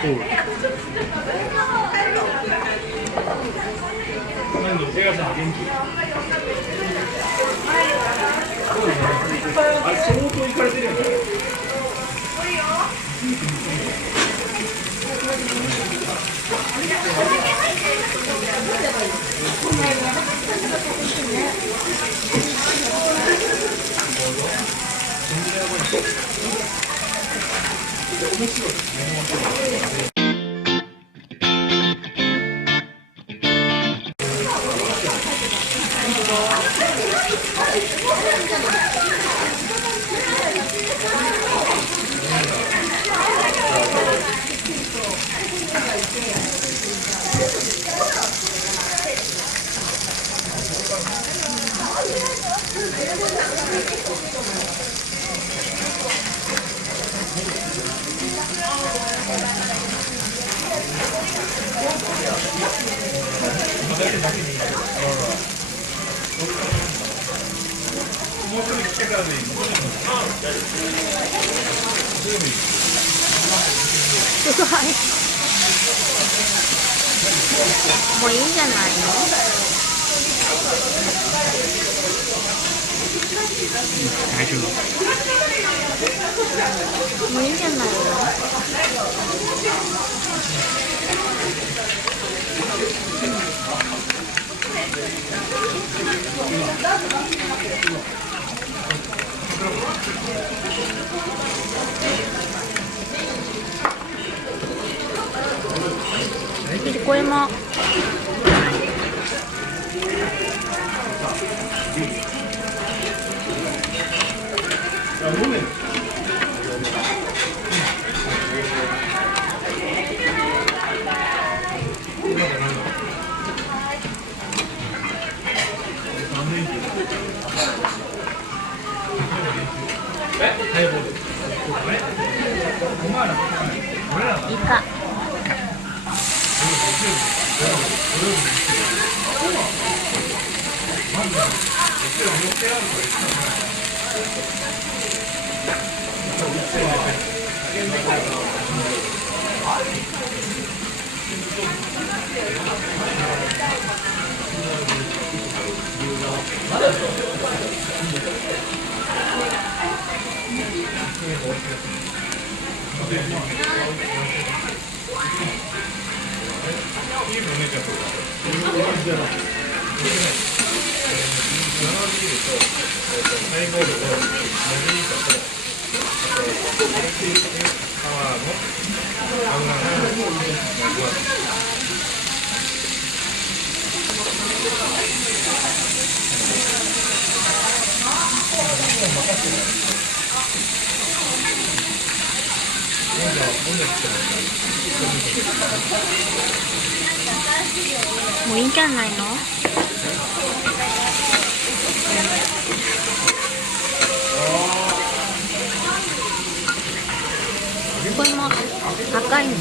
そう。何の手がさん元気。そうですね。あれ相当行かれてるよね。面白いですね。もういいんじゃないの？大丈夫。もういいんじゃないの？聞こえま。イカ。もういいんじゃないの？これも赤いの。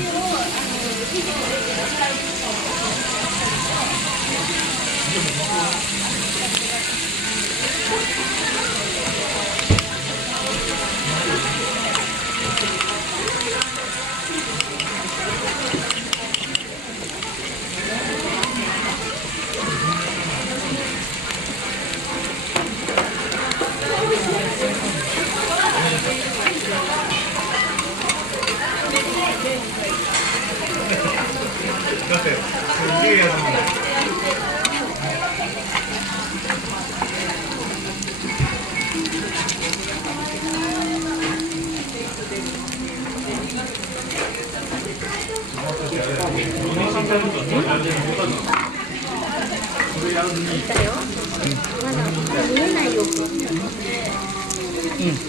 だってすげえやつなんだよ。いたよ。まだ見えないよ。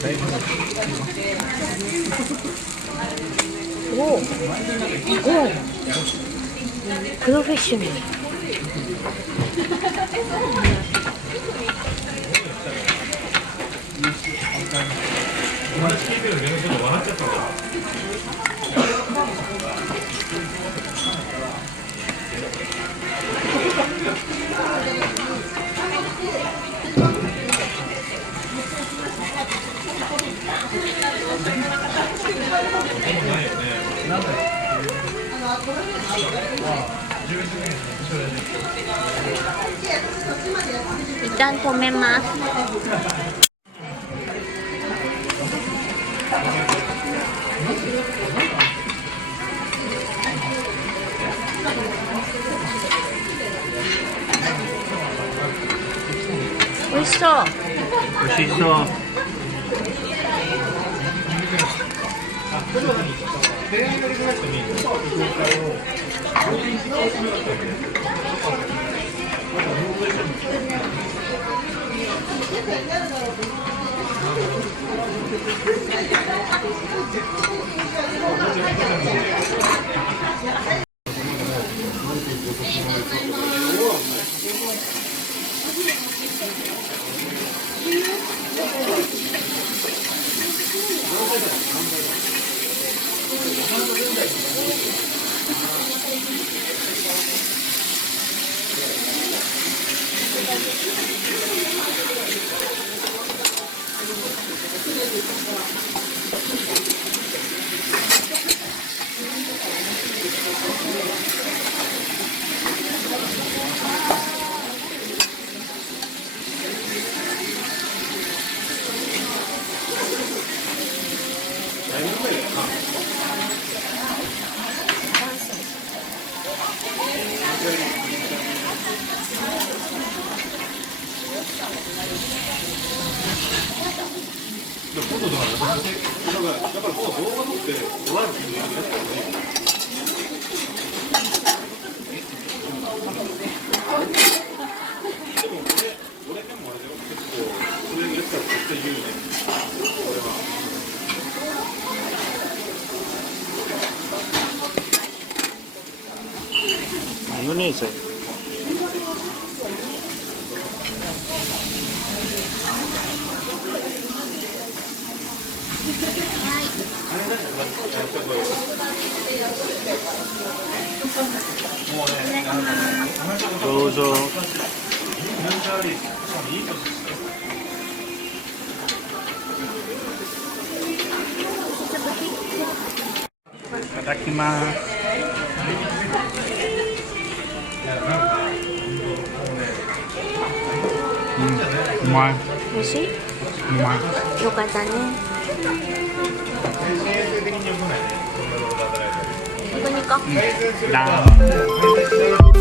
大丈夫。おお。プロフェッショナル。お話聞いてるけどちょっと笑っちゃったんだ。ないよね。なんだよ。一旦止めます。美味しそう。美味しそう。マヨネーズ。どうぞ。いただきます。うまい。美味しい？うまい。よかったね。ここに行こう。だー。